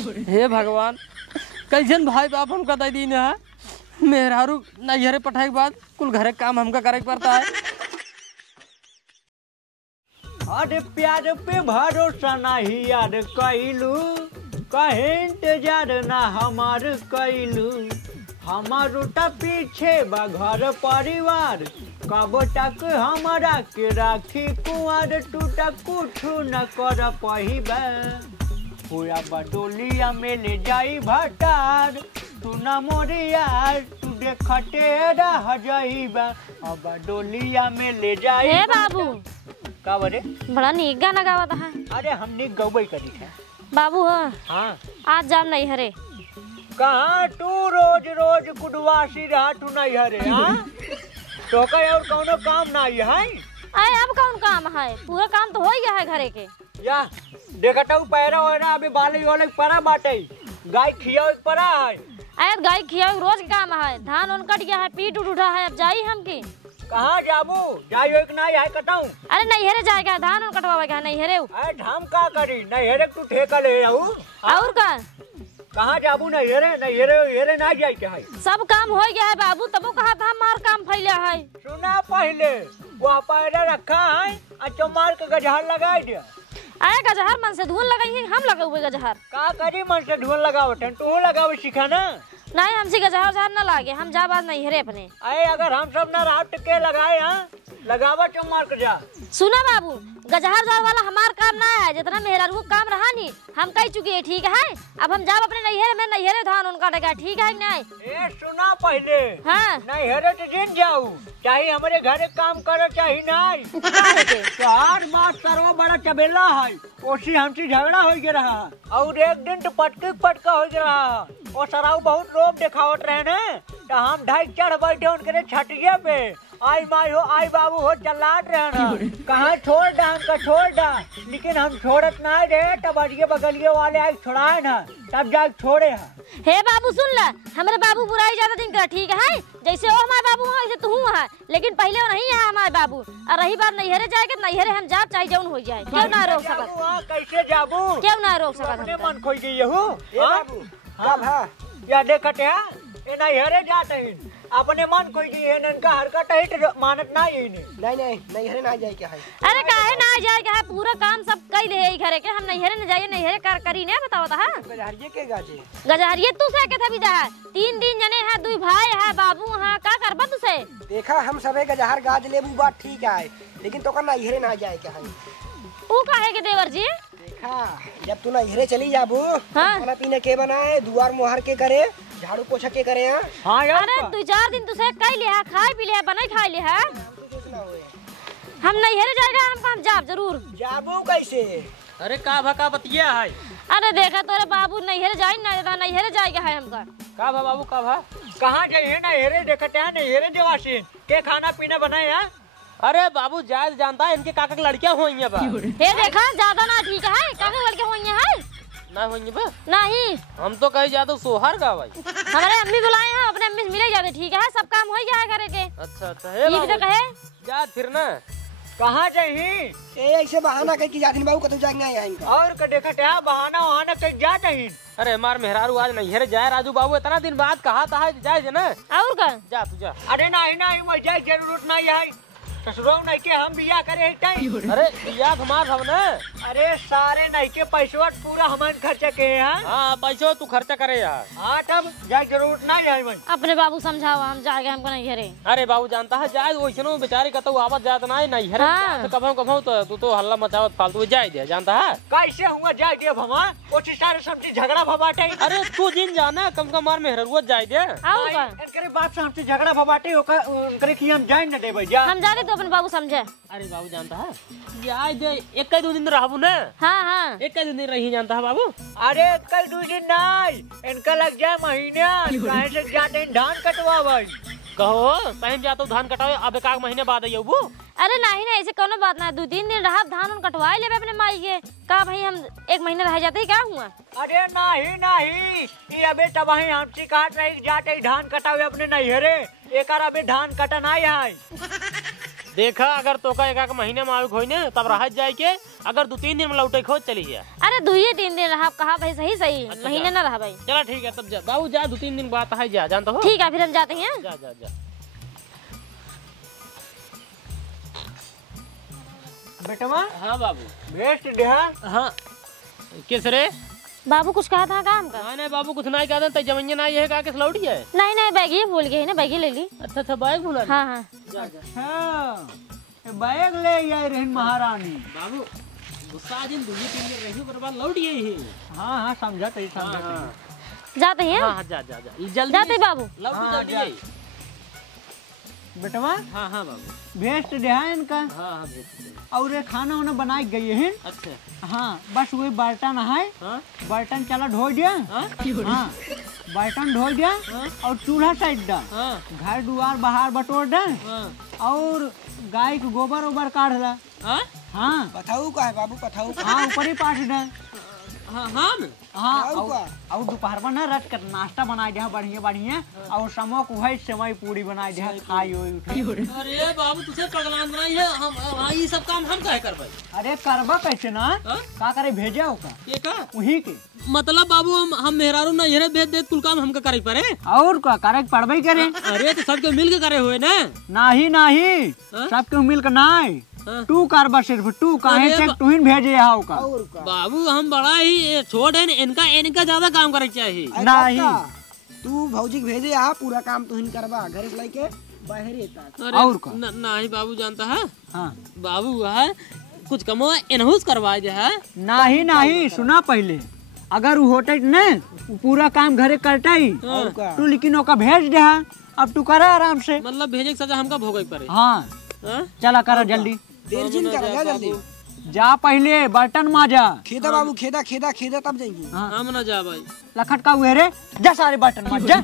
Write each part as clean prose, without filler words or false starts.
हे भगवान, कैसन भाई बाप हमका दे दी है। मेहरारू नैहरे पठाए के बाद कुल घरे काम हमका करे पड़ता है। अरे प्यार पे भरोसा नहीं यार कैलू, कहे इंतजार ना हमार कैलू। हमार पीछे बा घर परिवार, कब तक हमारा के राखी कुआर। टूटा कुछ न कर पहिबा, पूरा बडोलिया में ले जाई भटार। तू न मोरिया तू देखते रह जाइबा, अब बडोलिया में ले जाई। हे बाबू का बरे बड़ा नीक गाना गावत है। अरे हमने गौबई करी है बाबू हाँ हाँ आज जाम नहीं हरे। कहाँ तू रोज रोज कुडवासी रहा तू नहीं हरे। हाँ तो कहीं और कौनो काम नहीं है। आए अब कौन काम है, पूरा काम तो हो ही गया है घरे के। या देखता हूँ पैरा हो रहा अभी बाले वाले परा बाटे, गाय खिया परा है। आए गाय खिया रोज काम है, धान उन कट गया है, पीट उठा है, अब जाई हम की। कहाँ जाबू जाइयो एक नहीं है कटाऊं। अरे नहीं हेरे जाएगा, धान उन कटवाएगा नहीं हेरे। अरे धाम का करी नहीं हेरे तू ठेका ले आऊ। और का कहाँ जाबू नहीं हेरे नहीं जाए के है। सब काम हो गया है बाबू, तबो कहा था हमार काम फैले है। सुना पहले वहाँ पैरा रखा है, अच्छा मार के गजहर लगा दिया। आए गजहर मन से धुन लगाई है, हम लगे हुए गजहर। का करी मन से धुन लगावट तू लगावे सीखा ना। नहीं हमसे गजहर जहर न लागे, हम जा बात नहीं हरे अपने। अरे अगर हम सब न रात के लगाए हाँ लगावा तो मार के जा। सुना बाबू गजहर जहर वाला हमार काम ना है, जितना मेहरारू काम रहा नहीं हम कह चुके है। ठीक है अब हम जाब अपने नैहरे में, नैहरे धान उनका लगा। ठीक है नहीं ए सुना पहले हाँ नैहरे तो दिन जाऊ चाहे हमारे घरे काम करे चाहे नहीं। चार बात सर्व बड़ा चबेला है, उसी हमसे झगड़ा हो गया रहा। और एक दिन तो पटका हो गया रहा। और सराऊ बहुत रोब दिखावट रहे न, तो हम ढाई चढ़ बैठे उनके छटिया पे। आई माई हो आई बाबू हो चलाट रहे ना। कहाँ छोड़ डा हमका छोड़ डा, लेकिन हम छोड़त नहीं रहे। तब अजगे बगलिए वाले आई छोड़ाए ना, तब जाके छोड़े हैं। हे बाबू सुन ला, हमारे बाबू बुराई ज्यादा दिन कर। ठीक है जैसे वो हमारे बाबू है वैसे तू है, लेकिन पहले वो नहीं है हमारे बाबू। और रही बात नैहरे जाएगा, नैहरे हम जा चाहे जौन हो जाए, क्यों ना रोक सकत। कैसे जाबू क्यों ना रोक सकत। अपने मन खोई गई बाबू कब है या देखते है ये नैहरे जाते हैं अपने मन कोई गई है। इनका हरकत है तो मानत ना ही नहीं नैहरे ना जाए क्या है। अरे काहे ना जाए क्या है, पूरा काम सब कई ले घरे के। हम नैहरे न जाइए, नैहरे करी ने बताओ ता है। गजहरिये के गाजे गजहरिये तू से के था विदा है। 3 दिन जने है, 2 भाई है, बाबू है, का करबा तू से। देखा हम सबे गजहर गाज लेबू बात ठीक है, लेकिन तो करना नैहरे ना जाए क्या है। ऊ काहे के देवर जी देखा जब तू नैहरे चली जाबू हाँ। खाना पीना के बनाए, दुआर मोहर के करे, झाड़ू पोछा के करे। हाँ यार अरे 2-4 दिन तुसे कई लिया, खाए पी लिया, बनाई खाई लिया। हम नैहरे जाएगा, हम जाब जरूर। जाबू कैसे। अरे का भका बतिया है। अरे देखा तोरे बाबू नैहरे जाए ना, नैहरे जाएगा है हमका। का भा बाबू का भा कहाँ जाइए नैहरे देखते हैं नैहरे जवासी के खाना पीना बनाए हैं। अरे बाबू जायद जानता है इनके काका की लड़कियां हुई हैं बा। हे देखा ज्यादा ना ठीक है, काका लड़के हुई है ना हुई बा। नहीं हम तो कहीं ज्यादा सोहर का भाई। हमारे अम्मी बुलाए हैं, अपने अम्मी से मिले जाते। ठीक है सब काम हो गया है करे के। अच्छा हे ठीक तो कहे जा फिर ना। कहाँ जाइए ऐसे बहाना कह की जाती बाबू कतू जाएंगे आएंगे। और का देखते हैं बहाना वहाना कहीं जा नहीं। अरे मार मेहरारू आज नैहरे जाए। राजू बाबू इतना दिन बाद कहा था जाए ना। और का जा तू जा। अरे नहीं मैं जाए जरूरत नहीं है। ससुराल नहीं के हम बिया करे हैं। अरे बिया हमार हम ना। अरे सारे नहीं के पैसवा पूरा हमारे खर्चा के हैं। हाँ पैसो तू खर्चा करे यार। हाँ तब जाए जरूरत नहीं है भाई। अपने बाबू समझाओ, हम जाएगा हमको नैहरे। अरे बाबू जानता है जाए वैसे बेचारी कहता आवत जात ना नैहरे। हाँ। कभो तो तू तो हल्ला मचावत फालतू जाए दे जानता है। कैसे हुआ जाए दे भमा ओची सारे समझी झगड़ा भबाटे। अरे तू जिन जाना कम से कम मार मेहरुआ जाए दे। और का इनके बाप से हमसे झगड़ा भबाटे उनके की हम जाए न देबे जा। हम जा रहे तो अपने बाबू समझे। अरे बाबू जानता है जाए दे 1-2 दिन रहबू ना। हाँ हाँ 1-2 दिन रही जानता है बाबू। अरे कल 2 दिन नहीं इनका लग जाए महीना। कहीं से जाते धान कटवा भाई कहो टाइम जाता धान कटावे अब 1 महीने बाद आई वो। अरे नहीं ना ऐसे कोनो बात ना, 2-3 दिन रहा धान उन कटवाए ले अपने माई के। का भाई हम 1 महीना रह जाते क्या हुआ। अरे नहीं ये अबे तब हमसे काट रही जाते धान कटावे अपने नैहरे। एक अबे धान कटा नहीं है। देखा अगर तो का 1 महीने में आवे खोई ने तब रह जाए के अगर 2-3 दिन में लौटे खोज चली जा। अरे 2-3 दिन रहा कहा भाई सही सही अच्छा, महीने न रहा भाई। चला ठीक है तब जा बाबू जा 2-3 दिन बाद है जा जानता हो। ठीक है फिर हम जाते हैं। जा जा जा। बेटवा हाँ बाबू बेस्ट ध्यान। हाँ किस रे? बाबू कुछ कहा था काम का? नहीं बाबू कुछ नहीं कहते तय जमैया ना ये का किस लौटी है। नहीं बैगी भूल गई ना बैगी ले ली। अच्छा बैग भूला। हाँ जा जा। हाँ बैग ले आई रही महारानी। बाबू गुस्सा दिन 2-3 दिन रही पर बाद लौट गई है। हाँ समझा तई समझा। जाते हैं। हाँ जा जा जा जल्दी जाते बाबू। लौट जल्दी आई। बेटवा हाँ बाबू बेस्ट ध्यान का। हाँ और ये खाना वाना बनाई गई है। अच्छा हाँ बस वही बर्तन है। हाँ बर्तन चला धो दिया। हाँ बर्तन धो दिया और चूल्हा साइड दा। हाँ घर दुआर बाहर बटोर दा हाँ और गाय के गोबर ओबर काढ़ ला। हाँ हाँ पथाऊ का है बाबू पथाऊ का। हाँ ऊपर ही पाठ दा। हाँ हाँ और का? और दोपहर में ना रट कर नाश्ता बनाई दे बढ़िया बढ़िया और शाम को वही सेवई पूरी बनाई दे खाई हुई। अरे बाबू तुझे पगलान बनाई है हम ये सब काम हम काहे करबै? अरे करबा कैसे ना हाँ? का करे भेजा का ये का वही के मतलब बाबू हम मेहरारू ना ये भेज दे कुल काम हमका करे पड़े। और का करे पढ़बे करे। अरे तो सबके मिल के करे हुए ना। नाही हाँ? सबके मिल के नहीं हाँ? तू करबा सिर्फ तू काहे अरे से तू ही भेजे आओ का। और का? बाबू हम बड़ा ही छोट है इनका ज्यादा काम करे चाहिए। आई नहीं। काका, तू भौजी के भेजे यहाँ पूरा काम तू हिन करवा घर से लेके बाहर रहता। अरे और का? नहीं बाबू जानता है हाँ बाबू है कुछ कमो इनहुस करवाए जे है। नहीं सुना पहले अगर वो होते न वो पूरा काम घरे करता ही और का? तू लेकिन ओका भेज दे अब तू करा आराम से। मतलब भेजे के सजा हमका भोगे पड़े। हाँ हाँ? चला करा जल्दी देर जिन करेगा जल्दी। जा पहले बर्तन माजा। खेदा बाबू खेदा खेदा खेदा तब जाएंगे। हाँ हम ना जा भाई। लखट का हुए रे जा सारे बर्तन माज जा।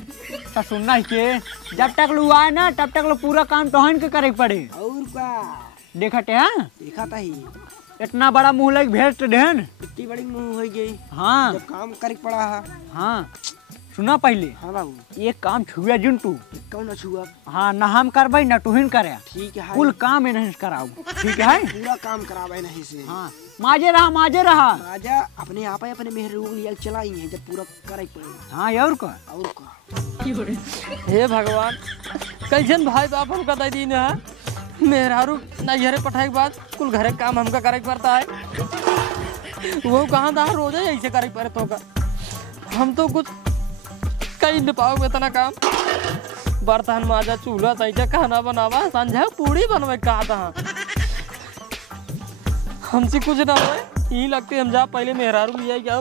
तो सुनना ही के जब तक लो आए ना तब तक लो पूरा काम तोहन के करे पड़े। और का देखते हैं देखा था ही इतना बड़ा मुंह लग भेज देन। इतनी बड़ी मुंह हो गई हाँ जब काम करे पड़ा है। हाँ सुना पहले हाँ बाबू ये काम छुआ जुन तू। कौन छुआ? हाँ न हम करबे न तुहिन करे ठीक है कुल काम इन्हें कराऊ ठीक है। पूरा काम करावे नहीं से। हाँ माजे रहा राजा अपने आप ही अपने मेहर रोग लिया चलाई है जब पूरा करे पड़ेगा। हाँ और का और का? हे भगवान कैसन भाई बाप हमका दे दी है। मेहरारू नैहरे पठाए के बाद कुल घरे काम हमका करे पड़ता है। वो कहाँ था रोज ऐसे करे पड़े तो का हम तो कुछ कहीं न पाओ इतना काम। बर्तन माजा चूल्हा सही खाना बनावा संझा पूरी बनवे कहा था हमसे कुछ ना हो यही लगते हम जा पहले मेहरारू लिया क्या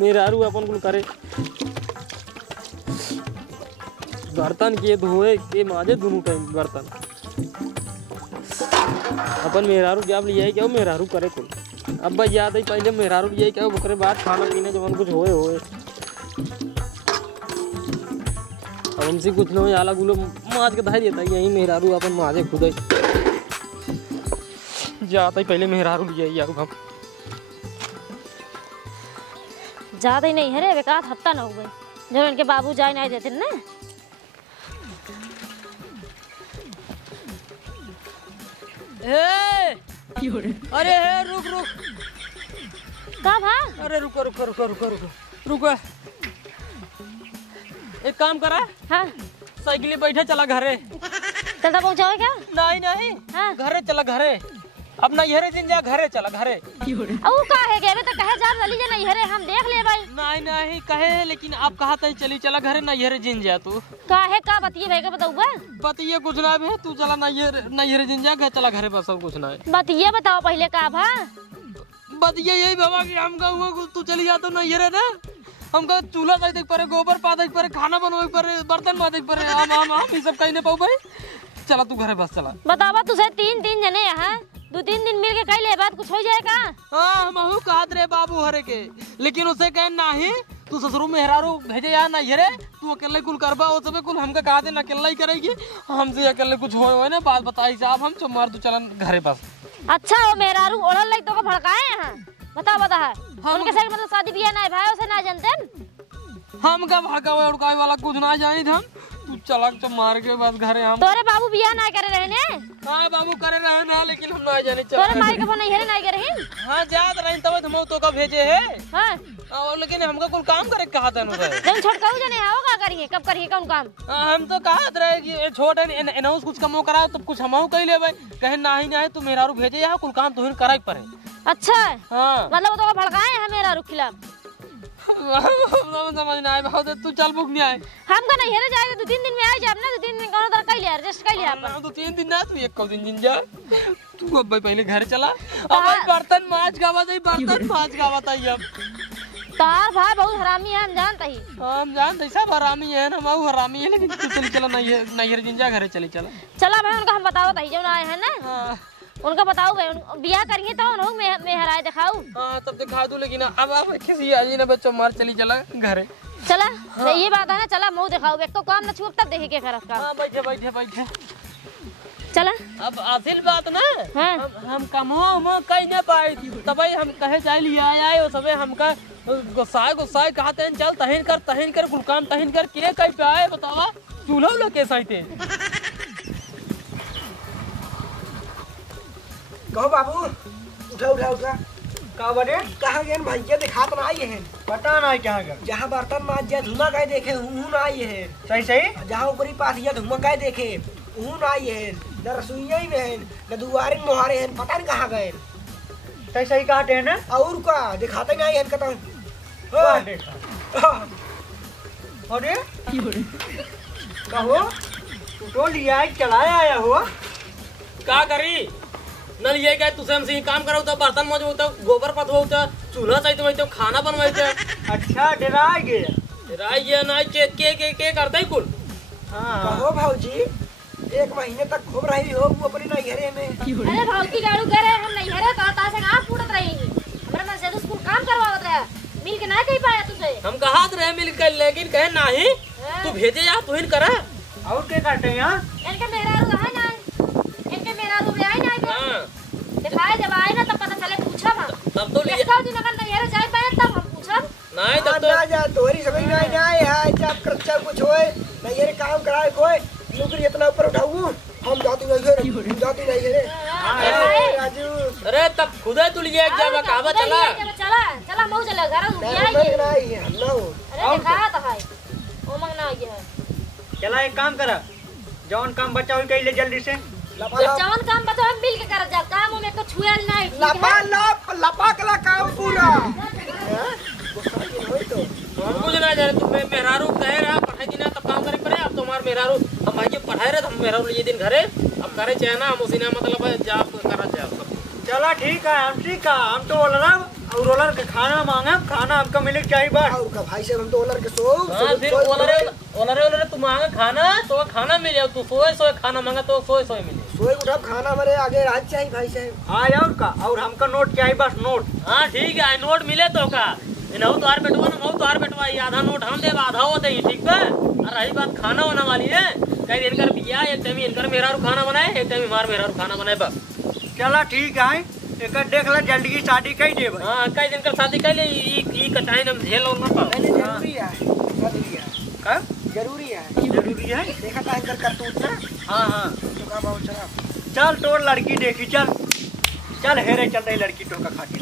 मेहरारू अपन कुल करे बर्तन के धोए के माजे दोनों टाइम बर्तन अपन मेहरारू जब लिया क्या मेहरारू करे कुल। अब भाई याद है पहले मेहरारू लिया क्या ओकरे बाद खाना पीने जब कुछ होए अब हमसे कुछ नहीं आला गुलो माज के धाई देता यही मेहरारू अपन माजे खुद जाता ही पहले मेहरारू लिया यार हम ज्यादा ही नहीं है रे बेकार हफ्ता न हो गए जब इनके बाबू जाए नहीं देते ना। अरे हे रुक का भा अरे रुको एक काम करा हाँ साइकिल बैठे चला घरे। चलता पहुँचाओ क्या? नहीं हाँ घरे चला घरे अपना यहरे दिन जा घरे चला घरे। अब का है गेबे तो कहे जा रली जे नहीं हरे हम देख ले भाई। नहीं कहे लेकिन आप कहा था चली चला घरे नैहरे जिन जा तू काहे का बतिए भाई के बताऊबा। बतिए कुछ ना है तू चला नैहरे जिन जा घर चला घरे बस और कुछ ना है। बतिए बताओ पहले का भा। बतिए यही बाबा कि हमका हुआ तू चली जा तो नैहरे ना हमका चूल्हा पाई देख पड़े गोबर पा देख पड़े खाना बनवाई पड़े बर्तन पा देख पड़े हम ये सब कहीं नहीं पाऊ भाई। चला तू घरे बस चला। बतावा तुझे 3 जने यहाँ 2-3 दिन मिल के कह ले बात कुछ हो जाएगा। हाँ हम कहत रहे बाबू हरे के लेकिन उसे कह नहीं तू ससुरू मेहरारू भेजे यार ना ये तू अकेले कुल करबा वो सब कुल हमका कहा दे ना अकेला ही करेगी हमसे अकेले कुछ हो ना बात बताई साहब हम चमार तू चलन घरे बस। अच्छा वो मेहरारू ओढ़ल लग तो को भड़काए यहाँ बता है उनके साथ मतलब शादी बियाह ना भाई उसे ना जानते हम का भड़कावे उड़कावे वाला कुछ ना जानी हम तू चला तो मार के बाद घरे हम। तोरे बाबू बियाह ना करे रहे ने? हाँ बाबू करे रहे ना, लेकिन हम ना जाने चल। तोरे माई के फोन नहीं है नहीं करे हैं? हाँ जात रहे तब हम तो का भेजे है। हां और लेकिन हमका कुल काम करे कहा था उनका। जब छटकाऊ जने आओ का करिए कब करिए कौन काम? हम तो कहा रहे कि छोड़ एनाउंस कुछ कमो कराओ तब कुछ हमहू कह लेबै। कहे नहीं नहीं तू मेरा रू भेजे या कुल काम तोहिन कराई पड़े। अच्छा हाँ मतलब तो भड़काए है मेरा रू खिलाफ। समझ ना आए बहुत तू चल बुक नहीं आए। हमका नहीं हेरे जाएगा 2-3 दिन में आ जाए ना 2-3 दिन कौन कर ले एडजस्ट कर ले अपन। तो 3 दिन ना तू एक को दिन जा। तू अब भाई पहले घर चला। अब भाई बर्तन मांज गावा दे बर्तन मांज गावा ताई अब। तार भाई बहुत हरामी है हम जानते ही। हम जानते सब हरामी है ना, हम हरामी है, लेकिन तू चली चला नहीं है जिंजा घरे चली चला। चला भाई उनका हम बताओ ताई जो आए हैं ना। हां उनका बताओ भाई बियाह करिए तो उन में हराए दिखाऊं। हां तब दिखा दूं, लेकिन अब किसी आजी ना बच्चों मार चली चला घरे। चला ये बात है ना, चला मुंह दिखाओ एक तो काम ना छूप तब देखे के खराब काम। हां बैठे बैठे बैठे चला अब असल बात ना। हाँ। हम कमो कहीं ना पाए तब हम कहे जाए लिया आए वो सबे हमका गुस्साए कहते हैं चल तहन कर कुल काम तहन कर के कहीं पे आए बतावा चूल्हा उला कैसे आते। कहो बाबू उठा उठा उठा। का बड़े कहाँ गए भैया दिखात ना आई है। पता नहीं कहाँ गए। जहाँ बर्तन मांज जा धुआं गए देखे हूँ ना आई है। सही सही। जहाँ ऊपरी पास या धुआं गए देखे हूँ ना आई है। न रसोईया में है न दुआरे मोहारे हैं, पता नहीं कहाँ गए। सही सही कहते हैं ना। और का दिखाते नहीं है कतौ। अरे कहो तो लिया चलाया आया हो का करी न लिए गए तुझे हमसे काम कराओ तो बर्तन मजबू तो गोबर पथवाओ तो चूल्हा चाहिए तो खाना बनवाई तो। अच्छा डरा गया राय ना के करते ही कुल। हाँ कहो भाऊजी 1 महीने तक घूम रही हो वो अपने नैहरे में। अरे भाव की गाड़ू करे हम नहीं हरे तो ता से आप फूटत रही हमरा में से स्कूल काम करवावत रहा मिल के ना कही पाया तुझे। हम कहा रहे मिल कर, लेकिन कहे नहीं तू भेजे या तू हिन करा। और क्या करते हैं यहाँ। इनके मेरा रू है ना इनके मेरा रू है ना हां दिखाए जब आए ना तब पता चले पूछा ना तब तो लिए कैसा दिन अगर नहीं हरे जाए पाए तब हम पूछा नहीं तब तो ना जा तोरी समझ नहीं है। जब खर्चा कुछ होए नैहरे काम कराए कोई नौकरी इतना ऊपर उठाऊं हम जाती नहीं है रे राजू। अरे तब खुदे तू लिए जब कहावा चला चला मऊ चला घर नहीं है हम ना हो। अरे दिखा तो है ओ मंगना ये चला एक काम करा जौन काम बचा हुई कही ले जल्दी से। जवन काम बता हम मिल के कर जा काम में को छुएल नहीं लपा कला काम पूरा। कुछ ना जाने तू मेहरारू कहे रहा पढ़ाई दिन तब काम करे पड़े। अब तुम्हार मेहरारू हम भाई पढ़ाए रहे हम मेहरारू लिए दिन घरे अब करे चाहे ना हम उसी ना मतलब जॉब करा चाहे। चला ठीक है हम ठीक है हम तो ओलर और ओलर के खाना मांगे खाना हमको मिले चाहिए बस। और का भाई साहब हम तो ओलर के सो हां फिर ओलरे तू मांगे खाना तो खाना मिले, तू सोए खाना मांगा तो सोए मिले। सोए उठा खाना मेरे आगे राज चाहिए भाई साहब। हाँ और का और हमको नोट चाहिए बस नोट। हां ठीक है नोट मिले तो का इनहु तोहार बेटवा ना मऊ तोहार बेटवा ये आधा नोट हम देब आधा वो दे ठीक बा। और रही बात खाना होना वाली है कहीं इनकर बिया एक टाइम इनकर मेहरारू खाना बनाए एक टाइम हमार मेहरारू खाना बनाए बस। चला ठीक है एक देख ला जल्दी की शादी कही दे। हां कई दिन कर शादी कर ले ई कटाई हम झेल और ना पाओ। जरूरी है का जरूरी है जरूरी है देखा था इनकर करतूत ना। हाँ हाँ तो का बहुत शराब चल तोर लड़की देखी चल चल हेरे चलते लड़की तो का खाती।